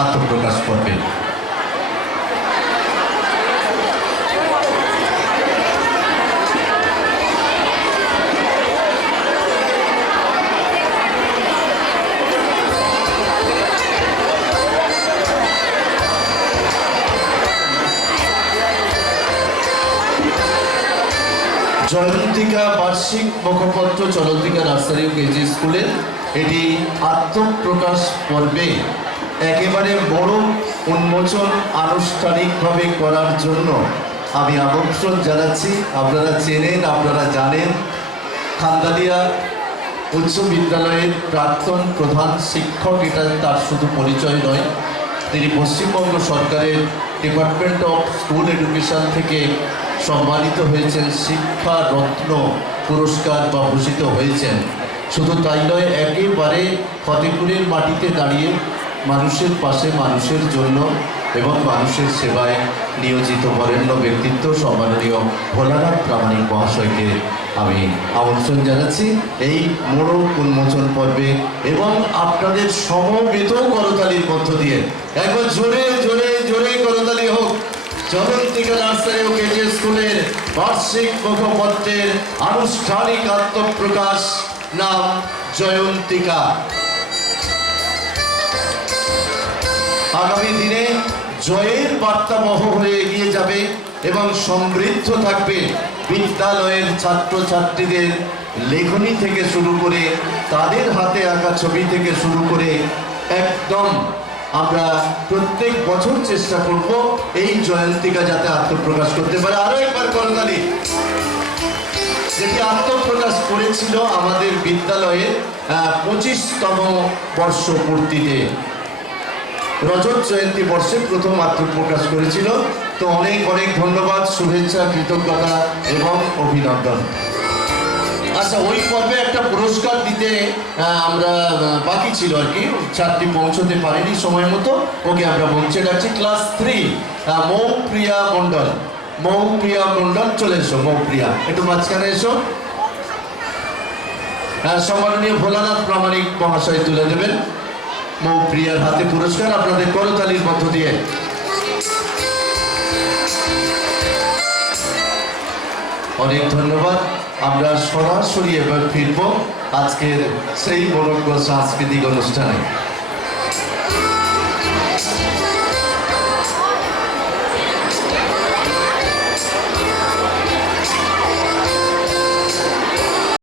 আত্মপ্রকাশ করবে। জয়ন্তিকা বার্ষিক মুখপত্র চলন্তিকা নার্সারি কেজি স্কুলের এটি আত্মপ্রকাশ পর্বে একেবারে বড় উন্মোচন আনুষ্ঠানিকভাবে করার জন্য আমি আমন্ত্রণ জানাচ্ছি। আপনারা চেনেন, আপনারা জানেন, খান্দালিয়া উচ্চ বিদ্যালয়ের প্রাক্তন প্রধান শিক্ষক, এটা তার শুধু পরিচয় নয়, তিনি পশ্চিমবঙ্গ সরকারের ডিপার্টমেন্ট অফ স্কুল এডুকেশন থেকে সম্মানিত হয়েছেন, শিক্ষা রত্ন পুরস্কার বা ভূষিত হয়েছেন। শুধু তাই নয়, একেবারে ফতেপুরের মাটিতে দাঁড়িয়ে মানুষের পাশে মানুষের জন্য এবং মানুষের সেবায় নিয়োজিত বরেণ্য ব্যক্তিত্ব সম্মাননীয় ভোলানাথ প্রামাণিক মহাশয়কে আমি আমন্ত্রণ জানাচ্ছি এই মোড়ক উন্মোচন পর্বে এবং আপনাদের সমবেত করতালির মধ্য দিয়ে। একবার জোরে জোরে জোরে করতালি হোক। চলন্তিকা নার্সারি ও কেজি স্কুলের বার্ষিক মুখপত্রের আনুষ্ঠানিক আত্মপ্রকাশ নাম জয়ন্তিকা। আগামী দিনে জয়ের বার্তা বার্তাবহ হয়ে এগিয়ে যাবে এবং সমৃদ্ধ থাকবে বিদ্যালয়ের ছাত্রছাত্রীদের লেখনী থেকে শুরু করে তাদের হাতে আঁকা ছবি থেকে শুরু করে একদম আমরা প্রত্যেক বছর চেষ্টা করব এই জয়ন্তিকা যাতে আত্মপ্রকাশ করতে পারে। আরও একবার করতালি যেটি আত্মপ্রকাশ করেছিল আমাদের বিদ্যালয়ের পঁচিশতম বর্ষ পূর্তিতে রজত জয়ন্তী বর্ষে প্রথম আত্মপ্রকাশ করেছিল। তো অনেক অনেক ধন্যবাদ শুভেচ্ছা কৃতজ্ঞতা এবং অভিনন্দন। আচ্ছা ওই পর্বে একটা পুরস্কার দিতে আমরা বাকি ছিল আর কি। চারটি পৌঁছতে পারিনি সময় মতো। ওকে আমরা মঞ্চে ডাকছি ক্লাস থ্রি মৌ প্রিয়া মণ্ডল। মৌ প্রিয়া মণ্ডল চলে এসো মৌ প্রিয়া একটু মাঝখানে এসো। আহ, সম্মাননীয় ভোলানাথ প্রামাণিক মহাশয় তুলে দেবেন। মৌ প্রিয়ার হাতে পুরস্কার আপনাদের করতালির মধ্য দিয়ে। অনেক ধন্যবাদ। আমরা সরাসরি এবার ফিরব আজকের সেই মনজ্ঞ সাংস্কৃতিক অনুষ্ঠানে।